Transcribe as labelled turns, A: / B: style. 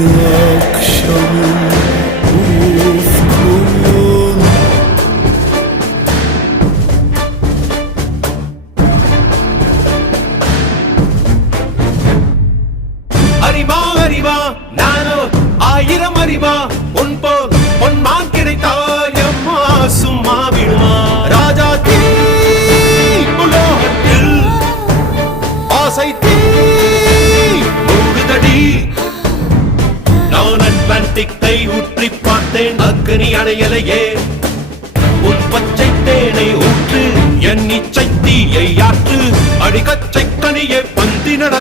A: Denizin akşamın ufkunun அறிவா அறிவா நானோ ஆயிரம் அறிவா உன் போல் பொன் மான் கிடைத்தாய் அம்மா சும்மா விடுமா? ராஜா தீ உலோகத்தில் ஆசை தீ மூடுதடி. நான் அட்லாண்டிக்கை பார்த்தேன். அக்னி அடையலையே உன் பச்சை தேனை ஊற்று என் இச்சை தீயை ஆற்று. அடிகச்சை கனியே பந்தி நட